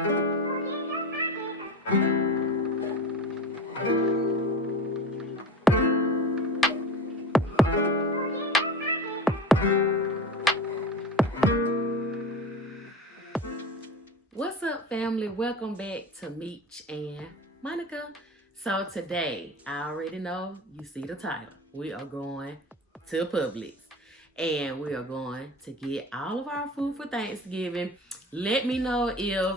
What's up, family? Welcome back to Meech and Monica. So today, I already know you see the title. We are going to Publix and we are going to get all of our food for Thanksgiving. Let me know if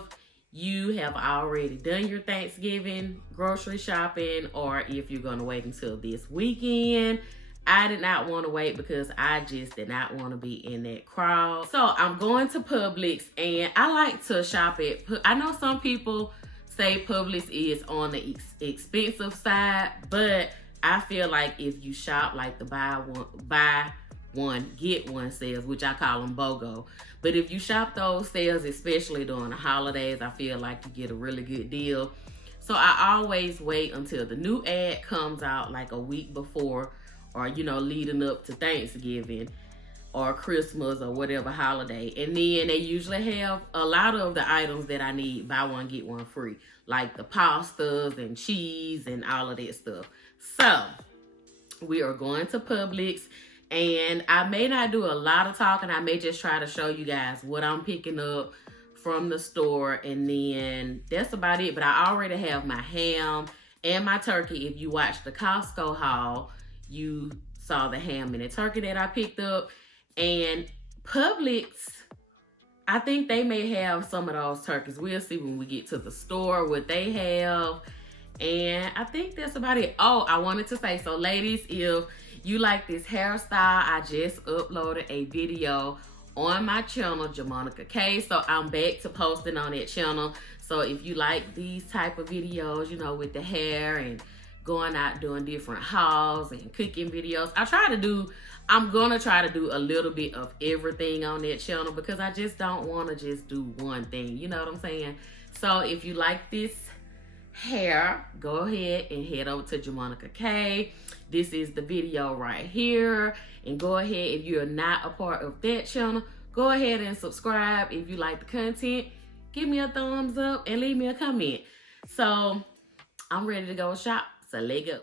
you have already done your Thanksgiving grocery shopping or if you're going to wait until this weekend. I did not want to wait because I just did not want to be in that crowd. So I'm going to Publix and I like to shop at, I know some people say Publix is on the expensive side, but I feel like if you shop like the buy one, get one sales, which I call them BOGO. But if you shop those sales, especially during the holidays, I feel like you get a really good deal. So I always wait until the new ad comes out like a week before, or, you know, leading up to Thanksgiving or Christmas or whatever holiday. And then they usually have a lot of the items that I need, buy one, get one free. Like the pastas and cheese and all of that stuff. So, we are going to Publix. And I may not do a lot of talking. I may just try to show you guys what I'm picking up from the store. And then that's about it. But I already have my ham and my turkey. If you watched the Costco haul, you saw the ham and the turkey that I picked up. And Publix, I think they may have some of those turkeys. We'll see when we get to the store what they have. And I think that's about it. Oh, I wanted to say, so ladies, if you like this hairstyle, I just uploaded a video on my channel, Jemonica K. So I'm back to posting on that channel. So if you like these type of videos, you know, with the hair and going out doing different hauls and cooking videos, I'm gonna try to do a little bit of everything on that channel because I just don't want to just do one thing, you know what I'm saying? So if you like this hair, go ahead and head over to Jemonica K. This is the video right here, and go ahead, if you're not a part of that channel, go ahead and subscribe. If you like the content, give me a thumbs up and leave me a comment. So I'm ready to go shop. So let's go.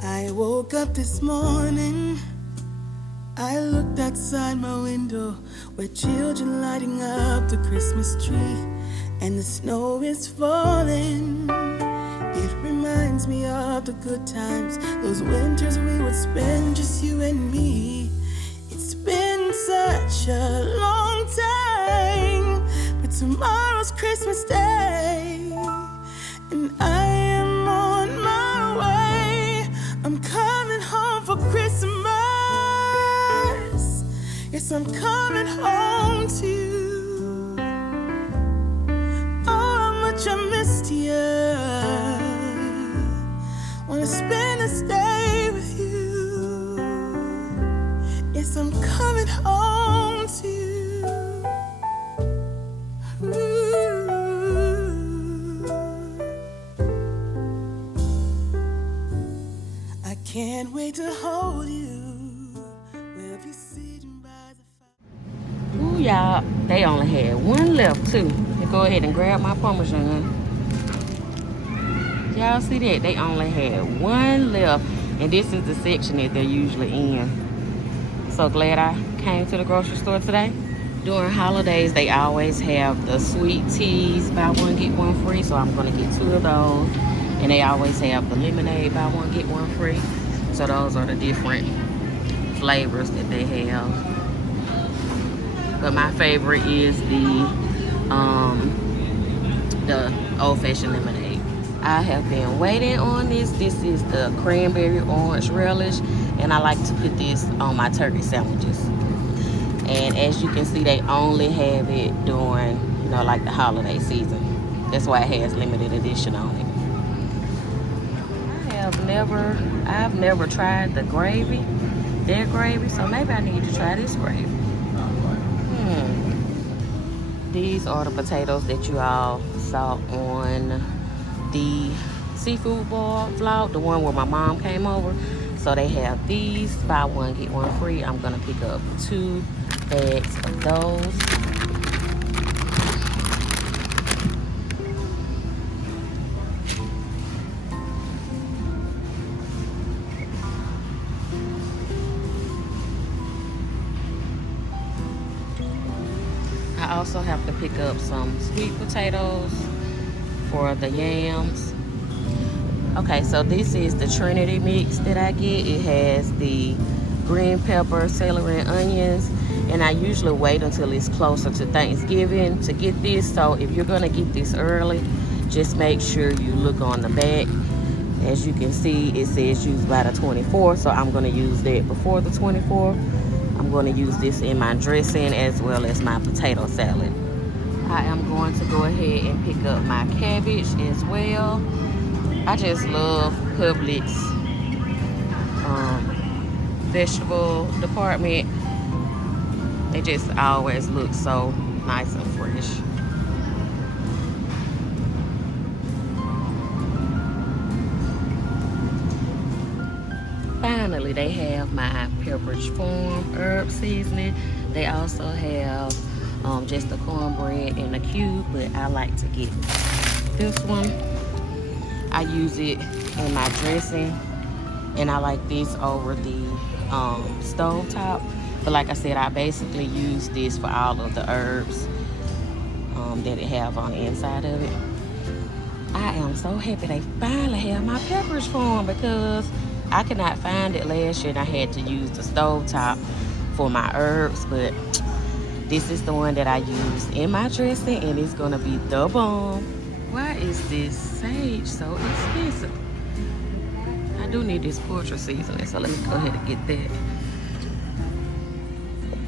I woke up this morning, I looked outside my window where children lighting up the Christmas tree, and the snow is falling. It reminds me of the good times, those winters we would spend just you and me. It's been such a long time, but tomorrow's Christmas Day, and I am on my way. I'm coming home for Christmas. Yes, I'm coming home to you. Oh, how much I missed you. Wanna spend this day with you. Yes, I'm coming home to you. Ooh. I can't wait to hold you. We'll be sitting by the fire. Ooh, y'all, they only had one left too. Let's go ahead and grab my Parmesan. Y'all see that? They only had one left, and this is the section that they're usually in. So glad I came to the grocery store today. During holidays, they always have the sweet teas, buy one, get one free. So I'm gonna get 2 of those. And they always have the lemonade, buy one, get one free. So those are the different flavors that they have. But my favorite is the old-fashioned lemonade. I have been waiting on this. This is the cranberry orange relish, and I like to put this on my turkey sandwiches. And as you can see, they only have it during, you know, like the holiday season. That's why it has limited edition on it. I've never tried the gravy, their gravy, so maybe I need to try this gravy. These are the potatoes that you all saw on the seafood boil vlog, the one where my mom came over. So they have these, buy one, get one free. I'm gonna pick up 2 bags of those. I also have to pick up some sweet potatoes for the yams. Okay, so this is the Trinity mix that I get. It has the green pepper, celery, and onions. And I usually wait until it's closer to Thanksgiving to get this. So if you're gonna get this early, just make sure you look on the back. As you can see, it says use by the 24th, so I'm gonna use that before the 24th. I'm gonna use this in my dressing as well as my potato salad. I am going to go ahead and pick up my cabbage as well. I just love Publix vegetable department. They just always look so nice and fresh. Finally, they have my Pepperidge Farm herb seasoning. They also have just the cornbread in a cube, but I like to get this one. I use it in my dressing, and I like this over the stove top. But like I said, I basically use this for all of the herbs that it have on the inside of it. I am so happy they finally have my Pepperidge Farm because I could not find it last year and I had to use the stove top for my herbs, but this is the one that I use in my dressing, and it's gonna be the bomb. Why is this sage so expensive? I do need this poultry seasoning, so let me go ahead and get that.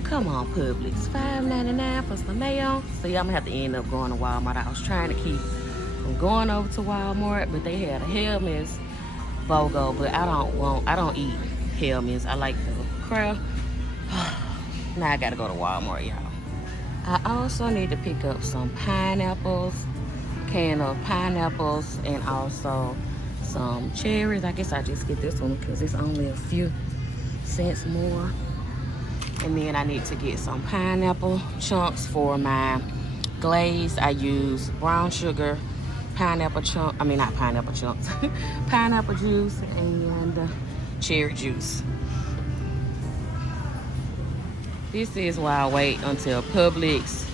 Come on, Publix, $5.99 for some mayo. See, I'm gonna have to end up going to Walmart. I was trying to keep from going over to Walmart, but they had a Hellman's BOGO, but I don't eat Hellman's. I like the Kraft. Now I gotta go to Walmart, y'all. I also need to pick up some pineapples, can of pineapples, and also some cherries. I guess I just get this one because it's only a few cents more. And then I need to get some pineapple chunks for my glaze. I use brown sugar, pineapple chunk, I mean not pineapple chunks, pineapple juice and cherry juice. This is why I wait until Publix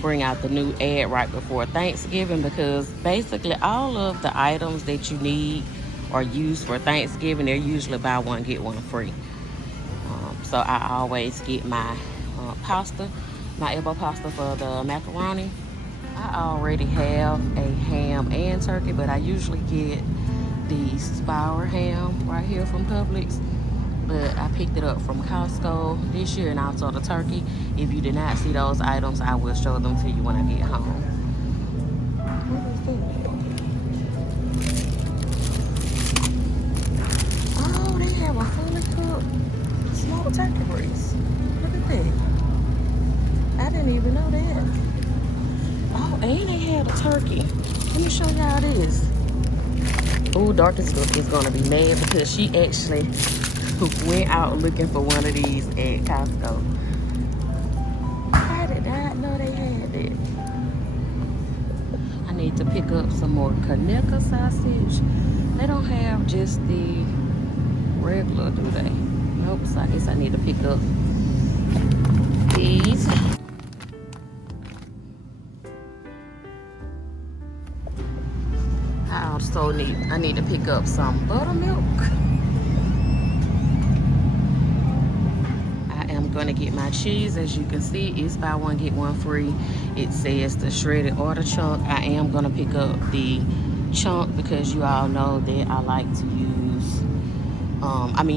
bring out the new ad right before Thanksgiving, because basically all of the items that you need or use for Thanksgiving, they're usually buy one get one free. So I always get my pasta, my elbow pasta for the macaroni. I already have a ham and turkey, but I usually get the Spire ham right here from Publix. But I picked it up from Costco this year, and also the turkey. If you did not see those items, I will show them to you when I get home. What is this? Oh, they have a fully cooked smoked turkey breast. Look at that. I didn't even know that. Oh, and they had a turkey. Let me show you how it is. Oh, Dorcas is gonna be mad because she actually went out looking for one of these at Costco. I did not know they had it. I need to pick up some more Conecuh sausage. They don't have just the regular, do they? Nope, so I guess I need to pick up these. I also need to pick up some buttermilk. Going to get my cheese. As you can see, it's buy one get one free. It says the shredded or the chunk. I am going to pick up the chunk because you all know that I like to use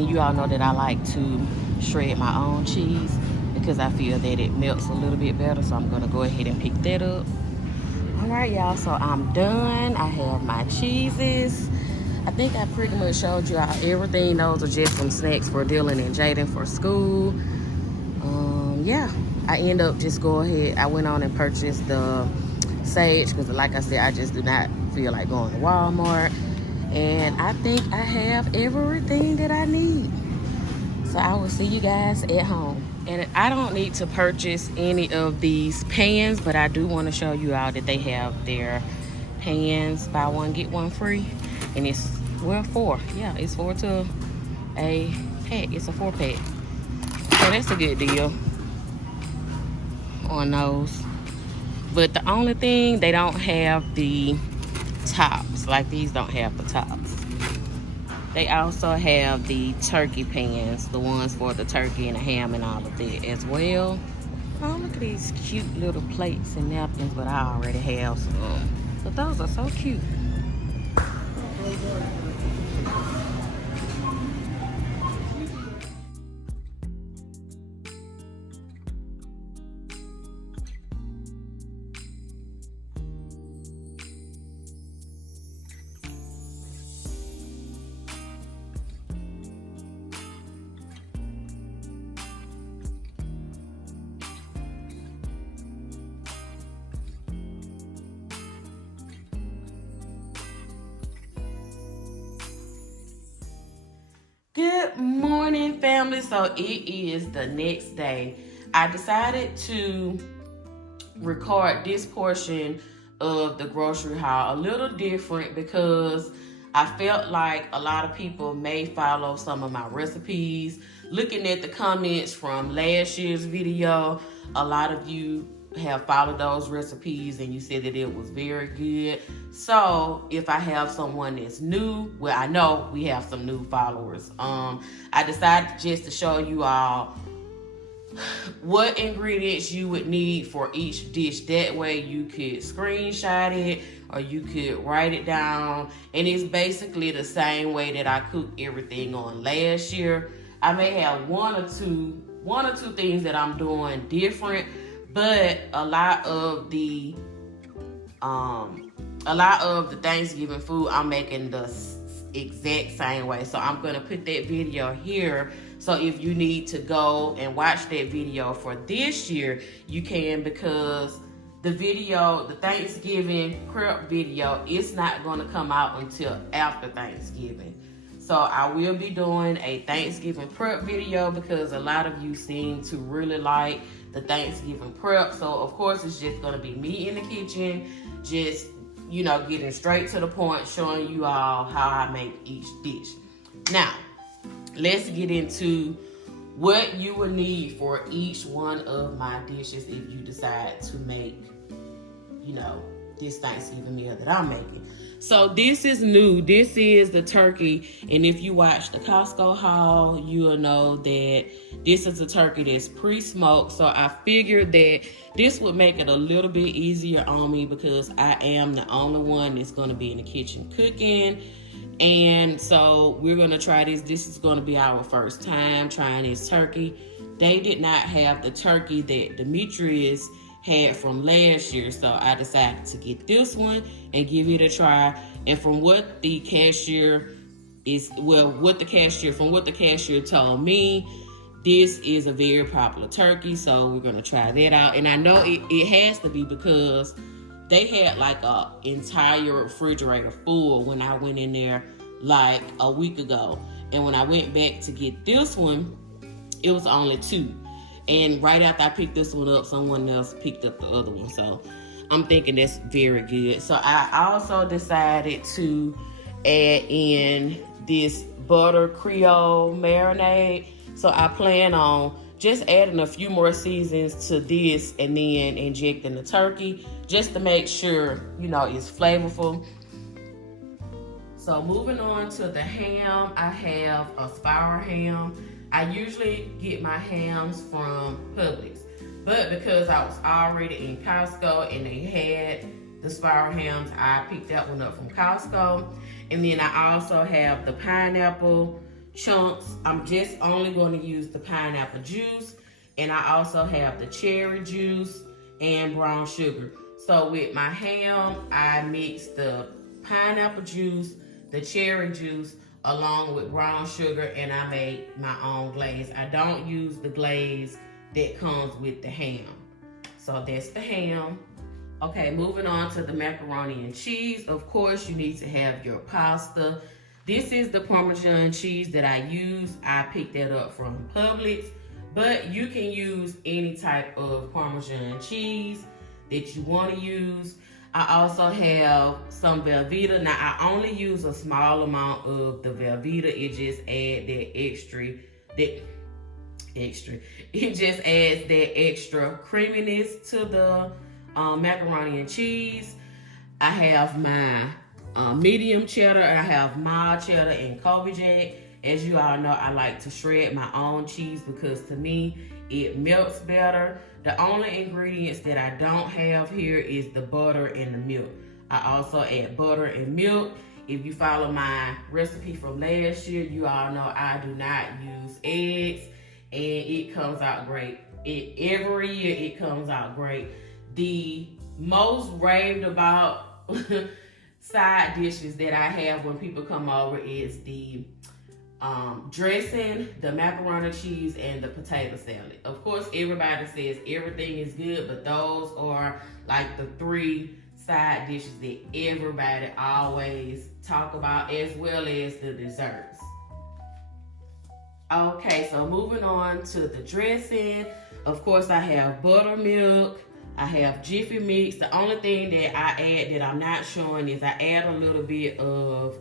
you all know that I like to shred my own cheese because I feel that it melts a little bit better, so I'm going to go ahead and pick that up. All right, y'all, so I'm done. I have my cheeses. I think I pretty much showed you all everything. Those are just some snacks for Dylan and Jaden for school. Yeah, I end up just go ahead. I went on and purchased the sage because, like I said, I just do not feel like going to Walmart. And I think I have everything that I need. So I will see you guys at home. And I don't need to purchase any of these pans, but I do want to show you all that they have their pans, buy one, get one free. And it's, well, 4. Yeah, it's 4 to a pack. It's a 4-pack. So that's a good deal on those. But the only thing, they don't have the tops. Like these don't have the tops. They also have the turkey pans, the ones for the turkey and the ham and all of that as well. Oh, look at these cute little plates and napkins, but I already have some. But those are so cute. Good morning, family. So it is the next day. I decided to record this portion of the grocery haul a little different because I felt like a lot of people may follow some of my recipes. Looking at the comments from last year's video, a lot of you have followed those recipes and you said that it was very good. So if I have someone that's new, well, I know we have some new followers. I decided just to show you all what ingredients you would need for each dish. That way you could screenshot it or you could write it down. And it's basically the same way that I cooked everything on last year. I may have one or two things that I'm doing different, but a lot of the Thanksgiving food I'm making the exact same way. So I'm gonna put that video here. So if you need to go and watch that video for this year, you can, because the Thanksgiving prep video, it's not gonna come out until after Thanksgiving. So I will be doing a Thanksgiving prep video because a lot of you seem to really like the Thanksgiving prep. So of course it's just gonna be me in the kitchen, just, you know, getting straight to the point, showing you all how I make each dish. Now, let's get into what you will need for each one of my dishes if you decide to make, you know, this Thanksgiving meal that I'm making. So this is new. This is the turkey. And if you watch the Costco haul, you'll know that this is a turkey that's pre-smoked. So I figured that this would make it a little bit easier on me because I am the only one that's going to be in the kitchen cooking. And so we're going to try this. This is going to be our first time trying this turkey. They did not have the turkey that Demetrius had from last year, so I decided to get this one and give it a try. And from what the cashier told me, this is a very popular turkey, so we're gonna try that out. And I know it has to be because they had like a entire refrigerator full when I went in there like a week ago. And when I went back to get this one, it was only 2. And right after I picked this one up, someone else picked up the other one. So I'm thinking that's very good. So I also decided to add in this butter Creole marinade. So I plan on just adding a few more seasons to this and then injecting the turkey just to make sure, you know, it's flavorful. So moving on to the ham, I have a spiral ham. I usually get my hams from Publix, but because I was already in Costco and they had the spiral hams, I picked that one up from Costco. And then I also have the pineapple chunks. I'm just only going to use the pineapple juice. And I also have the cherry juice and brown sugar. So with my ham, I mix the pineapple juice, the cherry juice, along with brown sugar, and I make my own glaze. I don't use the glaze that comes with the ham. So that's the ham. Okay, moving on to the macaroni and cheese. Of course, you need to have your pasta. This is the Parmesan cheese that I use. I picked that up from Publix, but you can use any type of Parmesan cheese that you want to use. I also have some Velveeta. Now, I only use a small amount of the Velveeta. It just adds it just adds that extra creaminess to the macaroni and cheese. I have my medium cheddar, and I have mild cheddar and Kobe Jack. As you all know, I like to shred my own cheese because to me, it melts better. The only ingredients that I don't have here is the butter and the milk. I also add butter and milk. If you follow my recipe from last year, you all know I do not use eggs, and it comes out great. Every year it comes out great. The most raved about side dishes that I have when people come over is the dressing, the macaroni cheese, and the potato salad. Of course, everybody says everything is good, but those are like the 3 side dishes that everybody always talk about, as well as the desserts. Okay, so moving on to the dressing. Of course, I have buttermilk. I have Jiffy Mix. The only thing that I add that I'm not showing is I add a little bit of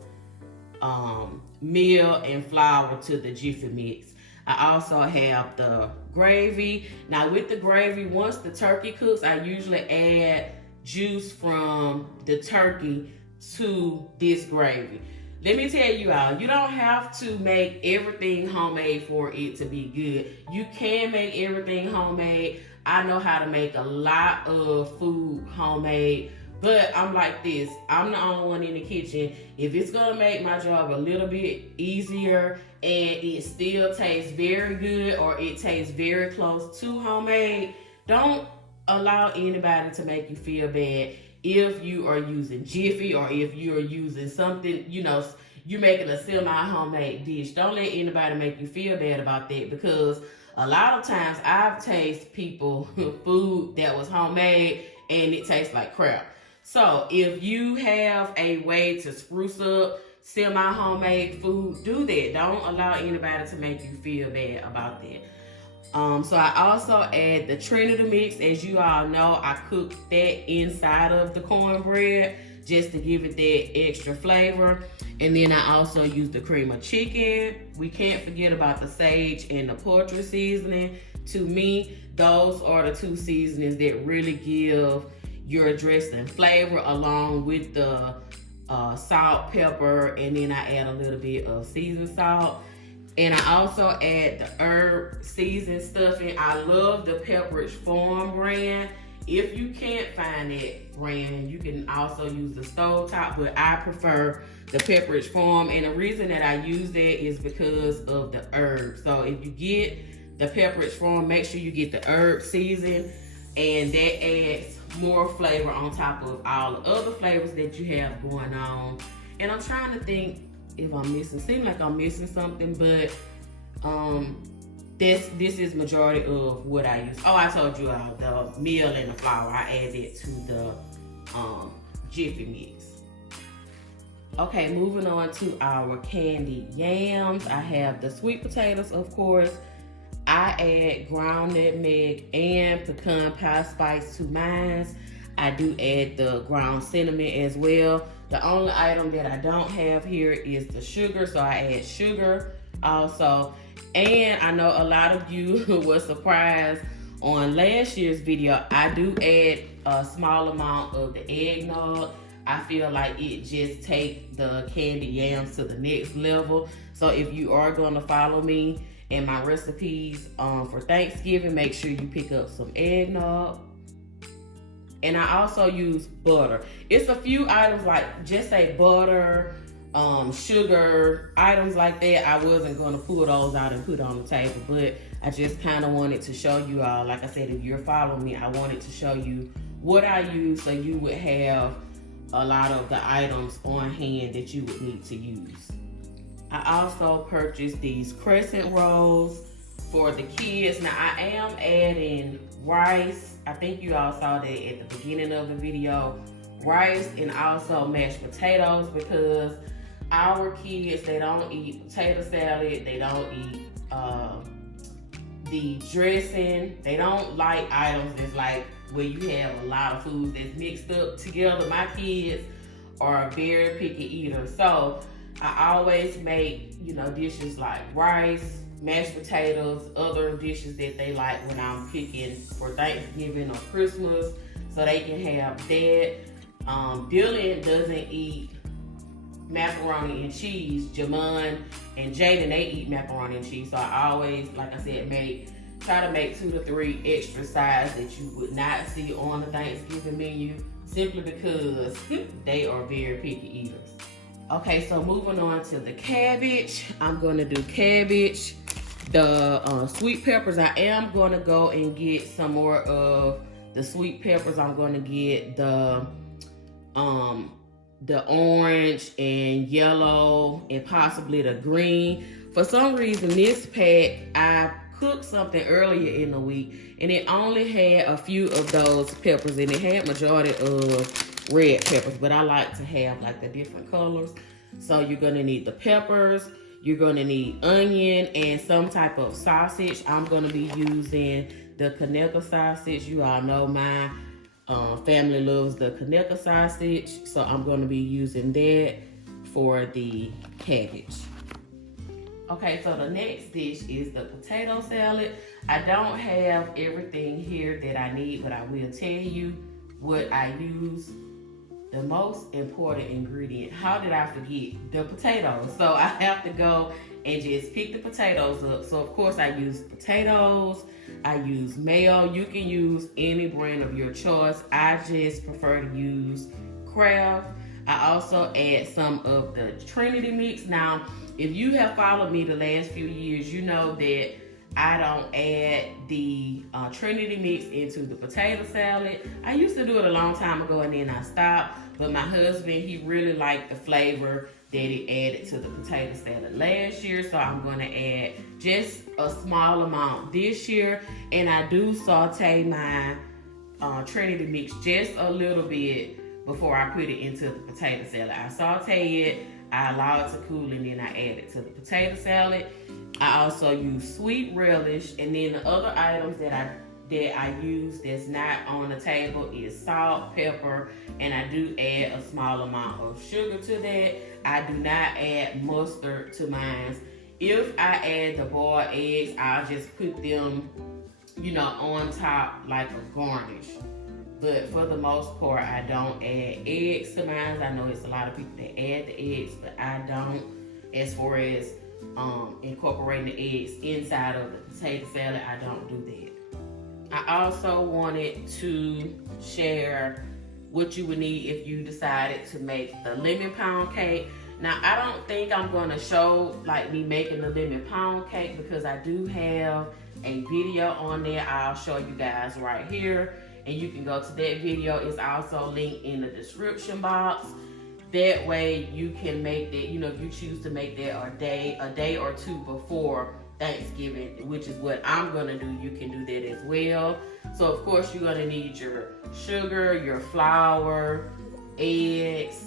meal and flour to the Jiffy Mix. I also have the gravy. Now with the gravy, once the turkey cooks, I usually add juice from the turkey to this gravy. Let me tell you all, you don't have to make everything homemade for it to be good. You can make everything homemade. I know how to make a lot of food homemade, but I'm like this. I'm the only one in the kitchen. If it's gonna make my job a little bit easier and it still tastes very good, or it tastes very close to homemade, don't allow anybody to make you feel bad if you are using Jiffy, or if you are using something, you're making a semi-homemade dish. Don't let anybody make you feel bad about that, because a lot of times I've tasted people food that was homemade and it tastes like crap. So if you have a way to spruce up semi-homemade food, do that. Don't allow anybody to make you feel bad about that. So I also add the Trinity mix. As you all know, I cook that inside of the cornbread just to give it that extra flavor. And then I also use the cream of chicken. We can't forget about the sage and the poultry seasoning. To me, those are the 2 seasonings that really give your dressing flavor, along with the salt, pepper, and then I add a little bit of seasoned salt. And I also add the herb seasoned stuffing. I love the Pepperidge Farm brand. If you can't find that brand, you can also use the stovetop, but I prefer the Pepperidge Farm. And the reason that I use that is because of the herbs. So if you get the Pepperidge Farm, make sure you get the herb season, and that adds more flavor on top of all the other flavors that you have going on. And I'm trying to think if I'm missing. Seems like I'm missing something, but this is majority of what I use. Oh, I told you the meal and the flour, I add it to the Jiffy Mix. Okay, moving on to our candied yams. I have the sweet potatoes, of course. I add ground nutmeg and pecan pie spice to mine. I do add the ground cinnamon as well. The only item that I don't have here is the sugar, so I add sugar also. And I know a lot of you were surprised on last year's video. I do add a small amount of the eggnog. I feel like it just takes the candied yams to the next level. So if you are going to follow me and my recipes for Thanksgiving, make sure you pick up some eggnog. And I also use butter. It's a few items like just say butter, sugar, items like that. I wasn't going to pull those out and put on the table, but I just kind of wanted to show you all. Like I said, if you're following me, I wanted to show you what I use so you would have a lot of the items on hand that you would need to use. I also purchased these crescent rolls. for the kids. Now I am adding rice. I think you all saw that at the beginning of the video. Rice and also mashed potatoes, because our kids, they don't eat potato salad, they don't eat the dressing, they don't like items that's like where you have a lot of food that's mixed up together. My kids are very picky eaters, so I always make, you know, dishes like rice, mashed potatoes, other dishes that they like when I'm picking for Thanksgiving or Christmas, so they can have that. Dylan doesn't eat macaroni and cheese. Jamon and Jaden, they eat macaroni and cheese, so I always, like I said, try to make 2 to 3 extra sides that you would not see on the Thanksgiving menu, simply because they are very picky eaters. Okay, so moving on to the cabbage. I'm gonna do cabbage. The sweet peppers, I am gonna go and get some more of the sweet peppers. I'm gonna get the orange and yellow and possibly the green. For some reason, this pack, I cooked something earlier in the week and it only had a few of those peppers, and it had majority of red peppers, but I like to have like the different colors. So you're gonna need the peppers, you're gonna need onion and some type of sausage. I'm gonna be using the Monica sausage. You all know my family loves the Monica sausage, so I'm gonna be using that for the cabbage. Okay, so the next dish is the potato salad. I don't have everything here that I need, but I will tell you what I use. The most important ingredient. How did I forget? The potatoes. So I have to go and just pick the potatoes up. So of course I use potatoes, I use mayo. You can use any brand of your choice. I just prefer to use Kraft. I also add some of the Trinity mix. Now, if you have followed me the last few years, you know that I don't add the Trinity mix into the potato salad. I used to do it a long time ago and then I stopped. But my husband, he really liked the flavor that it added to the potato salad last year. So I'm going to add just a small amount this year. And I do saute my Trinity mix just a little bit before I put it into the potato salad. I saute it, I allow it to cool, and then I add it to the potato salad. I also use sweet relish, and then the other items that I use that's not on the table is salt, pepper, and I do add a small amount of sugar to that. I do not add mustard to mine. If I add the boiled eggs, I'll just put them, you know, on top like a garnish. But for the most part, I don't add eggs to mine. I know it's a lot of people that add the eggs, but I don't, as far as incorporating the eggs inside of the potato salad. I don't do that. I also wanted to share what you would need if you decided to make the lemon pound cake. Now, I don't think I'm going to show like me making the lemon pound cake, because I do have a video on there. I'll show you guys right here, and you can go to that video. It's also linked in the description box. That way you can make that, you know, if you choose to make that a day or two before Thanksgiving, which is what I'm gonna do, you can do that as well. So of course you're gonna need your sugar, your flour, eggs.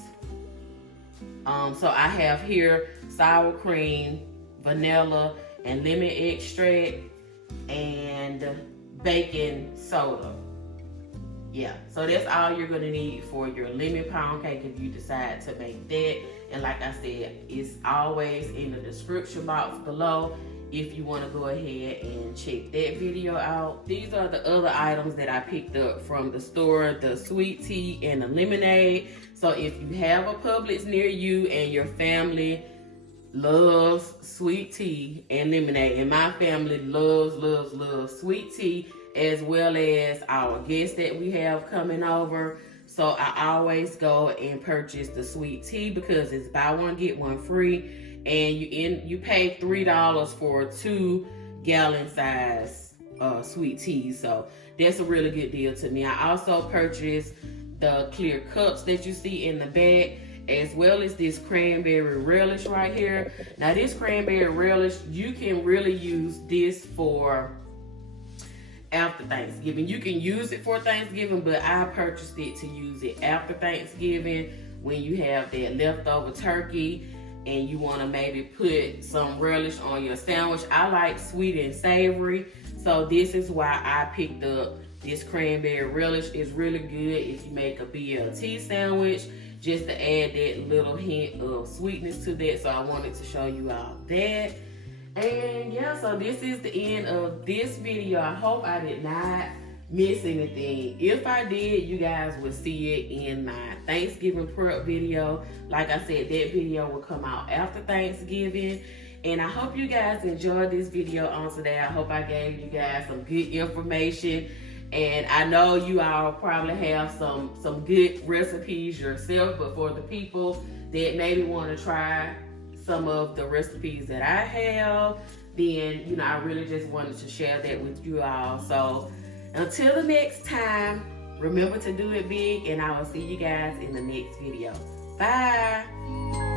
So I have here sour cream, vanilla, and lemon extract, and baking soda. Yeah, so that's all you're gonna need for your lemon pound cake if you decide to make that. And like I said, it's always in the description box below if you wanna go ahead and check that video out. These are the other items that I picked up from the store, the sweet tea and the lemonade. So if you have a Publix near you and your family loves sweet tea and lemonade, and my family loves sweet tea, as well as our guests that we have coming over. So I always go and purchase the sweet tea because it's buy one get one free, and you pay $3 for 2 gallon size sweet tea. So that's a really good deal to me. I also purchased the clear cups that you see in the back, as well as this cranberry relish right here. Now this cranberry relish, you can really use this for after Thanksgiving. You can use it for Thanksgiving, but I purchased it to use it after Thanksgiving when you have that leftover turkey and you want to maybe put some relish on your sandwich. I like sweet and savory, so this is why I picked up this cranberry relish. It's really good if you make a BLT sandwich, just to add that little hint of sweetness to that. So I wanted to show you all that. And yeah, so this is the end of this video. I hope I did not miss anything. If I did, you guys will see it in my Thanksgiving prep video. Like I said, that video will come out after Thanksgiving. And I hope you guys enjoyed this video on today. I hope I gave you guys some good information. And I know you all probably have some good recipes yourself, but for the people that maybe want to try some of the recipes that I have, then, you know, I really just wanted to share that with you all. So until the next time, remember to do it big, and I will see you guys in the next video. Bye.